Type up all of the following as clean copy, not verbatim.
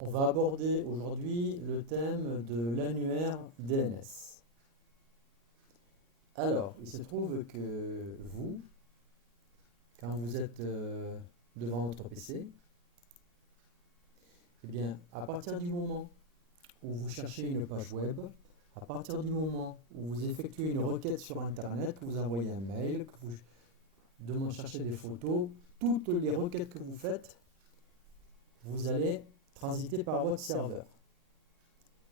On va aborder aujourd'hui le thème de l'annuaire DNS. Alors, il se trouve que vous, quand vous êtes devant votre PC, eh bien, à partir du moment où vous cherchez une page web, à partir du moment où vous effectuez une requête sur Internet, que vous envoyez un mail, que vous demandez chercher des photos, toutes les requêtes que vous faites, vous allez transiter par votre serveur.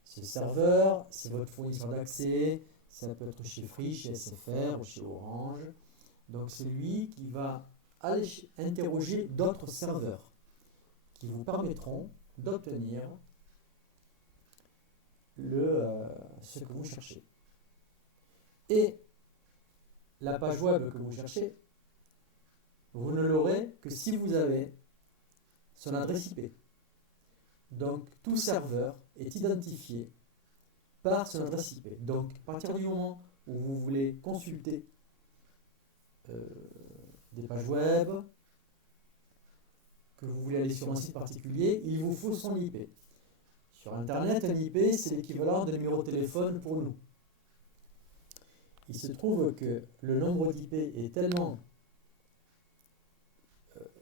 Ce serveur, c'est votre fournisseur d'accès, ça peut être chez Free, chez SFR ou chez Orange. Donc c'est lui qui va aller interroger d'autres serveurs qui vous permettront d'obtenir ce que vous cherchez. Et la page web que vous cherchez, vous ne l'aurez que si vous avez son adresse IP. Donc tout serveur est identifié par son adresse IP. Donc à partir du moment où vous voulez consulter des pages web, que vous voulez aller sur un site particulier, il vous faut son IP. Sur Internet, un IP, c'est l'équivalent d'un numéro de téléphone pour nous. Il se trouve que le nombre d'IP est tellement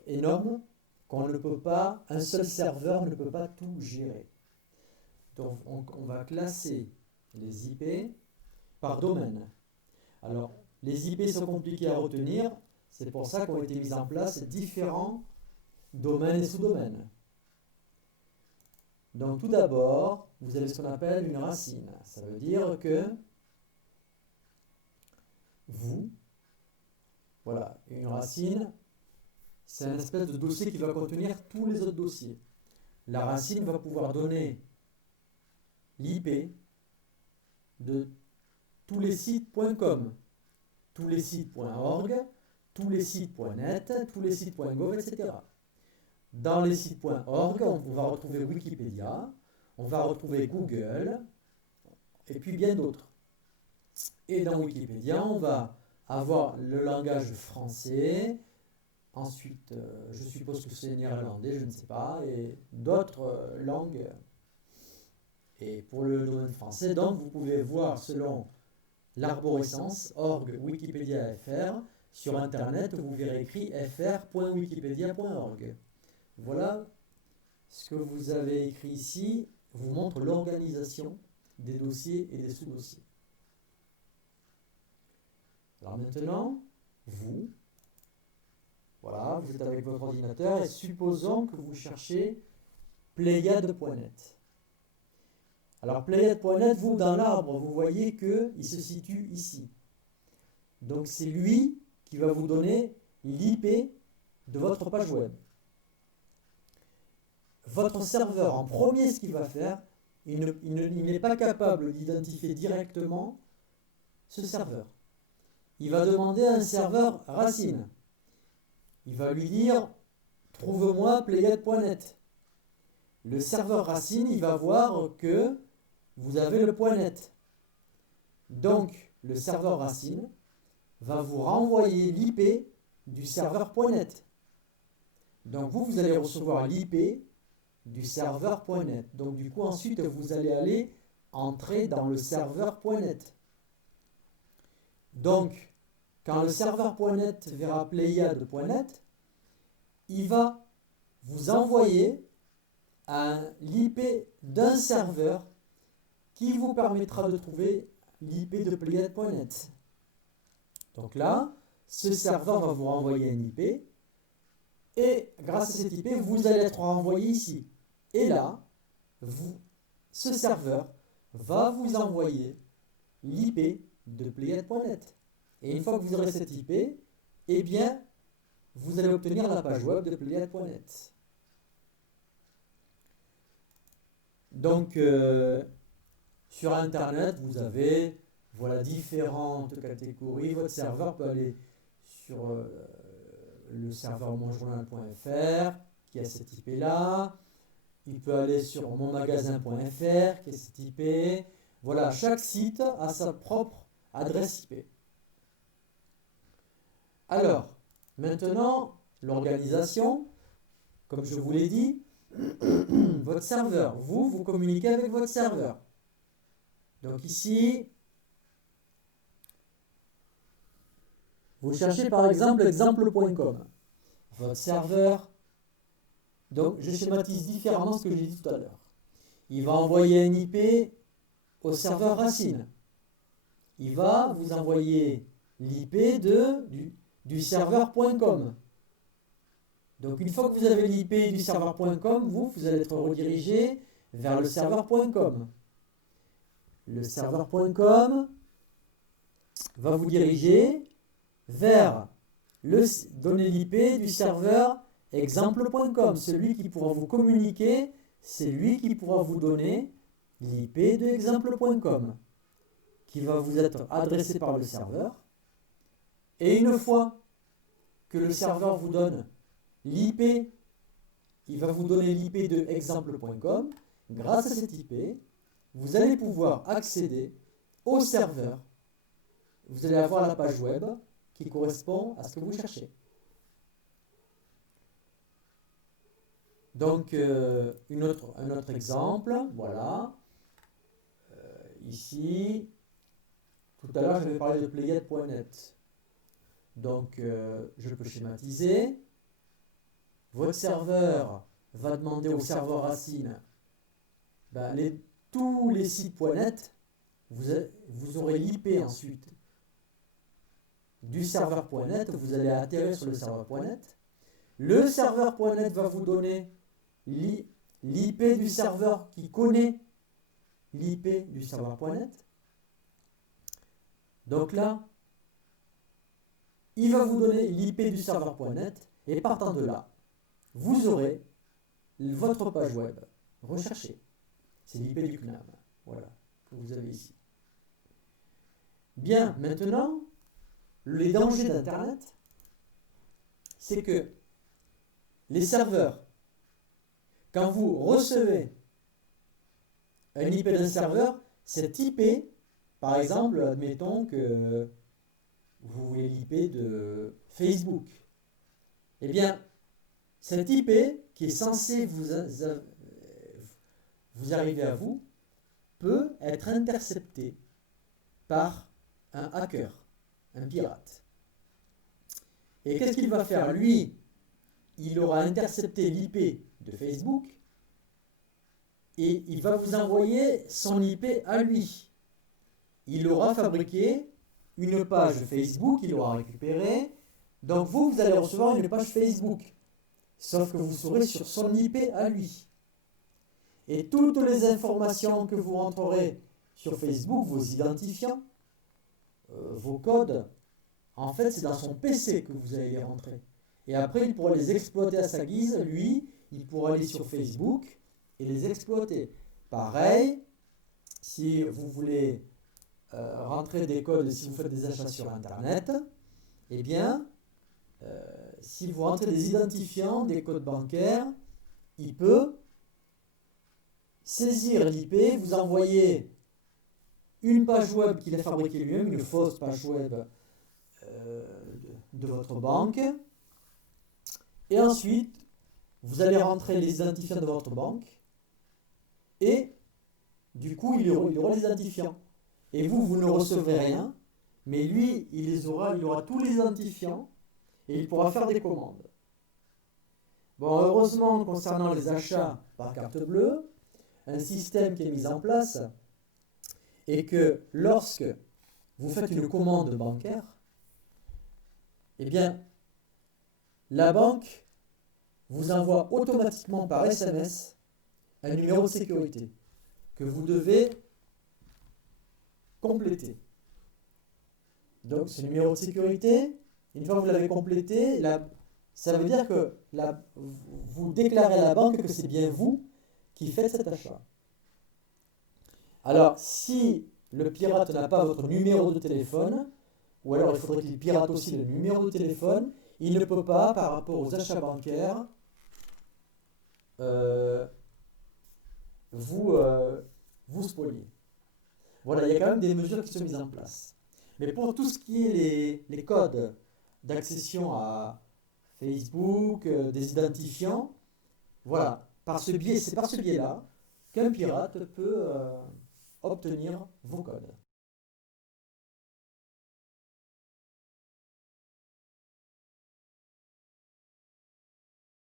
énorme qu'on ne peut pas, un seul serveur ne peut pas tout gérer. Donc on va classer les IP par domaine. Alors, les IP sont compliqués à retenir, c'est pour ça qu'ont été mis en place différents domaines et sous-domaines. Donc tout d'abord, vous avez ce qu'on appelle une racine. Ça veut dire que vous, voilà, une racine, c'est une espèce de dossier qui va contenir tous les autres dossiers. La racine va pouvoir donner l'IP de tous les sites.com, tous les sites.org, tous les sites.net, tous les sites.gov, etc. Dans les sites.org, on va retrouver Wikipédia, on va retrouver Google, et puis bien d'autres. Et dans Wikipédia, on va avoir le langage français, ensuite, je suppose que c'est néerlandais, je ne sais pas, et d'autres langues. Et pour le domaine français, donc, vous pouvez voir selon l'arborescence, org, Wikipédia FR, sur Internet, vous verrez écrit fr.wikipedia.org. Voilà ce que vous avez écrit ici, vous montre l'organisation des dossiers et des sous-dossiers. Alors maintenant, vous, voilà, vous êtes avec votre ordinateur et supposons que vous cherchez Pléiade.net. Alors Pléiade.net, vous, dans l'arbre, vous voyez qu'il se situe ici. Donc c'est lui qui va vous donner l'IP de votre page web. Votre serveur, en premier, ce qu'il va faire, il n'est pas capable d'identifier directement ce serveur. Il va demander à un serveur racine. Il va lui dire « Trouve-moi Pléiade.net ». Le serveur racine, il va voir que vous avez le .net. Donc, le serveur racine va vous renvoyer l'IP du serveur .net. Donc, vous allez recevoir l'IP du serveur .net. Donc, du coup, ensuite, vous allez aller entrer dans le serveur .net. Donc, quand le serveur .net verra Pléiade.net, il va vous envoyer l'IP d'un serveur qui vous permettra de trouver l'IP de Pléiade.net. Donc là, ce serveur va vous renvoyer un IP et grâce à cet IP, vous allez être renvoyé ici. Et là, ce serveur va vous envoyer l'IP de Pléiade.net. Et une fois que vous aurez cette IP, eh bien, vous allez obtenir la page web de Pléiade.net. Donc, sur Internet, vous avez différentes catégories. Votre serveur peut aller sur le serveur monjournal.fr qui a cette IP-là. Il peut aller sur monmagasin.fr qui a cette IP. Voilà, chaque site a sa propre adresse IP. Alors, maintenant, l'organisation, comme je vous l'ai dit, votre serveur. Vous communiquez avec votre serveur. Donc ici, vous cherchez par exemple exemple.com. Votre serveur, donc je schématise différemment ce que j'ai dit tout à l'heure. Il va envoyer un IP au serveur racine. Il va vous envoyer l'IP du serveur.com. Donc une fois que vous avez l'IP du serveur.com, vous allez être redirigé vers le serveur.com. Le serveur.com va vous diriger vers donner l'IP du serveur exemple.com. Celui qui pourra vous communiquer, c'est lui qui pourra vous donner l'IP de exemple.com, qui va vous être adressé par le serveur. Et une fois que le serveur vous donne l'IP, il va vous donner l'IP de exemple.com. Grâce à cette IP, vous allez pouvoir accéder au serveur. Vous allez avoir la page web qui correspond à ce que vous cherchez. Donc, un autre exemple, voilà. Ici, tout à l'heure, j'avais parlé de playget.net. Donc, je peux schématiser. Votre serveur va demander au serveur racine tous les sites.net. Vous aurez l'IP ensuite du serveur.net. Vous allez atterrir sur le serveur.net. Le serveur.net va vous donner l'IP du serveur qui connaît l'IP du serveur.net. Donc là, il va vous donner l'IP du serveur.net et partant de là, vous aurez votre page web recherchée. C'est l'IP du CNAM, voilà, que vous avez ici. Bien, maintenant, les dangers d'Internet, c'est que les serveurs, quand vous recevez un IP d'un serveur, cet IP, par exemple, admettons que vous voulez l'IP de Facebook, eh bien, cet IP qui est censé vous arriver à vous, peut être intercepté par un hacker, un pirate. Et qu'est-ce qu'il va faire? Lui, il aura intercepté l'IP de Facebook et il va vous envoyer son IP à lui. Il aura fabriqué une page Facebook, il aura récupéré. Donc vous allez recevoir une page Facebook. Sauf que vous serez sur son IP à lui. Et toutes les informations que vous rentrerez sur Facebook, vos identifiants, vos codes, en fait, c'est dans son PC que vous allez les rentrer. Et après, il pourra les exploiter à sa guise. Lui, il pourra aller sur Facebook et les exploiter. Pareil, si vous voulez rentrer des codes, si vous faites des achats sur Internet, eh bien, si vous rentrez des identifiants, des codes bancaires, il peut saisir l'IP, vous envoyer une page web qu'il a fabriquée lui-même, une fausse page web de votre banque. Et ensuite, vous allez rentrer les identifiants de votre banque et du coup, il aura les identifiants. Et vous ne recevrez rien, mais lui, il aura tous les identifiants et il pourra faire des commandes. Bon, heureusement, concernant les achats par carte bleue, un système qui est mis en place est que lorsque vous faites une commande bancaire, eh bien, la banque vous envoie automatiquement par SMS un numéro de sécurité que vous devez compléter. Donc, ce numéro de sécurité, une fois que vous l'avez complété, ça veut dire que vous déclarez à la banque que c'est bien vous qui faites cet achat. Alors, si le pirate n'a pas votre numéro de téléphone, ou alors il faudrait qu'il pirate aussi le numéro de téléphone, il ne peut pas, par rapport aux achats bancaires, vous spolier. Voilà, il y a quand même des mesures qui sont mises en place. Mais pour tout ce qui est les codes d'accession à Facebook, des identifiants, voilà, C'est par ce biais-là qu'un pirate peut obtenir vos codes.